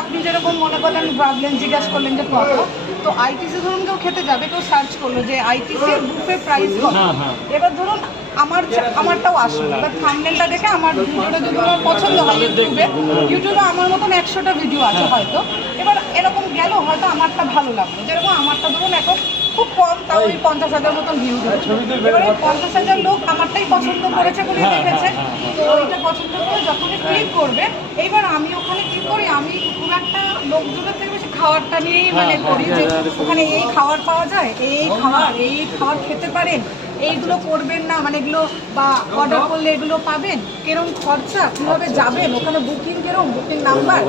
আপনি যেরকম মনে করলেন ভাবলেন জিজ্ঞাসা করলেন যে কত, তো আইটিসি ধরুন কেউ খেতে যাবে, কেউ সার্চ করলো যে আইটিসি বুফে প্রাইস কত, এবার ধরুন আমারটাও আসলো, এবার থাম্বনেলটা দেখে আমার ভিডিওটা যদি আমার পছন্দ হয় ইউটিউবে আমার মতন 100টা ভিডিও আছে হয়তো, এবার এরকম গেল হয়তো আমারটা ভালো লাগলো, যেরকম আমারটা ধরুন এখন খুব কম, তাও ওই 50,000 মতন ভিউ দিচ্ছে, এবার ওই 50,000 লোক আমারটাই পছন্দ করেছে বলে দেখেছে, তো ওইটা পছন্দ করে যখনই ক্লিক করবে, এইবার আমি ওখানে কি করি, আমি খুব একটা লোকজনের থেকে বেশি খাবারটা নিয়েই মানে করি যে ওখানে এই খাবার পাওয়া যায়, এই খাবার খেতে পারেন, এইগুলো করবেন না, মানে এগুলো বা অর্ডার করলে এগুলো পাবেন, কিরকম খরচা, কীভাবে যাবেন, ওখানে বুকিং কিরকম, বুকিং নাম্বার,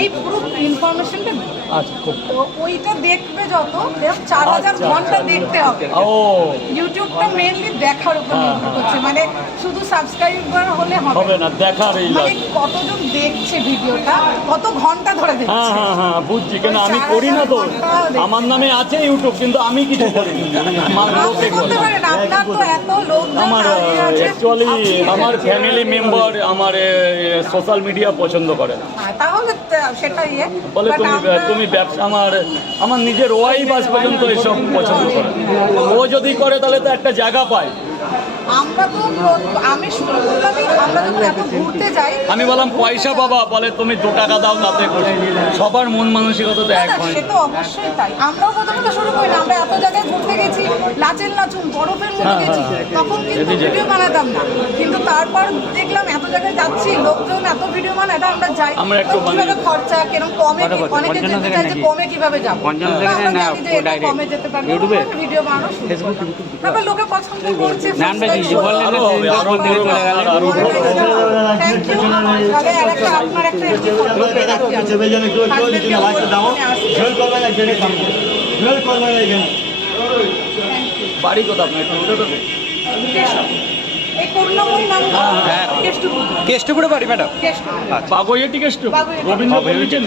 এই পুরো ইনফরমেশনটা। তো ওইটা দেখবে যত 4000 ঘন্টা দেখতে হবে। ইউটিউবটা মেনলি দেখার উপর নির্ভর করছে, মানে শুধু সাবস্ক্রাইবার হলে হবে না, দেখার মানে কতজন দেখছে ভিডিওটা, কত ঘন্টা ধরে দেখছে। হ্যাঁ বুঝছি, কেন আমি করি না তো, আমার নামে আছে ইউটিউব কিন্তু আমি কিছু করি না। আপনার তো এত লোক, আমার অ্যাকচুয়ালি আমার ফ্যামিলি মেম্বার আমার সোশ্যাল মিডিয়া পছন্দ করে না, তাহলে সেটাই বলে তুমি ব্যবসা, আমার নিজের ওয়াইফ আজ পর্যন্ত এসব পছন্দ করে, ও যদি করে তাহলে তো একটা জায়গা পায়। আমি শুরু করলাম, আমরা যখন এত ঘুরতে যাই, আমি বললাম পয়সা বাবা, বলে তুমি 2 টাকা দাও তাতে করে, সবার মন মানসিকতা তো এক হয়। সে তো অবশ্যই তাই, আমরাও প্রথমে শুরু করি না, আমরা এত জায়গায় ঘুরতে গেছি, লাচের লাচুন বরফের মধ্যে গেছি, তখন কিন্তু ভিডিও বানাতাম না, কিন্তু তারপর দেখলাম এত জায়গায় যাচ্ছি, লোকজন এত ভিডিও বানায়, আমরা যাই, কিভাবে খরচা কিরকম কমে, অনেকে যেতে চাই যে কমে কিভাবে যাবো, কমে যেতে পারবো, ভিডিও বানানো শুরু করলাম, তারপর লোকে পছন্দ করছে। বাড়ি কোথা আপনার? কেষ্টপুরে বাড়ি ম্যাডাম, বাগুইয়াটি কেষ্ট, রবীন্দ্র বলেছেন,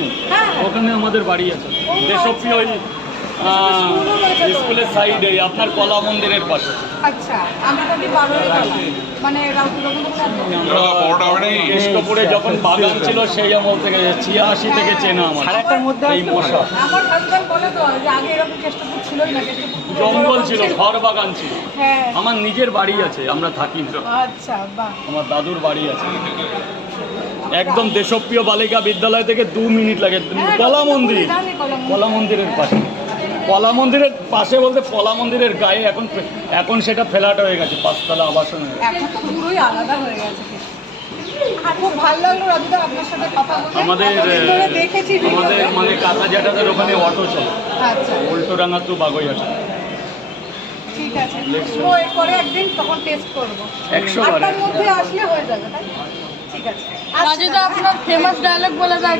ওখানে আমাদের বাড়ি আছে, দেশপ্রিয় ওই স্কুলের সাইডে আপনার কলা মন্দিরের পাশে। আচ্ছা, আমরা মানে কেষ্টপুরে যখন বাগান ছিল সেই আমল থেকে 86 থেকে চেনা আমার, এই মশা আমার হাজবেন্ড বলে তো যে আগে এরকম কেষ্টপুর ছিলই না, জঙ্গল ছিল, খড় বাগান ছিল। আমার নিজের বাড়ি আছে, আমরা থাকি, আচ্ছা বাহ, আমার দাদুর বাড়ি আছে একদম দেশপ্রিয় বালিকা বিদ্যালয় থেকে 2 মিনিট লাগে, কলা মন্দির, কলা মন্দিরের পাশে, কলা মন্দিরের পাশে বলতে কলা মন্দিরের গায়ে এখন সেটা ফ্ল্যাট হয়ে গেছে, 5 তলা আবাসন হয়ে গেছে, এখন তো পুরোই আলাদা হয়ে গেছে। খুব ভালো লাগলো রাজুদা আপনার সাথে কথা বলে, আমাদের মানে কাকা জ্যাঠাদের ওখানে অটো চলে, আচ্ছা উল্টোডাঙ্গা টু বাগুইয়াটি। ঠিক আছে, তো এরপরে একদিন তখন টেস্ট করবো, 100 বার 8টার মধ্যে আসলে হয়ে যাবে, তাই ঠিক আছে। রাজুদা আপনার ফেমাস ডায়লগ বলে দেয়।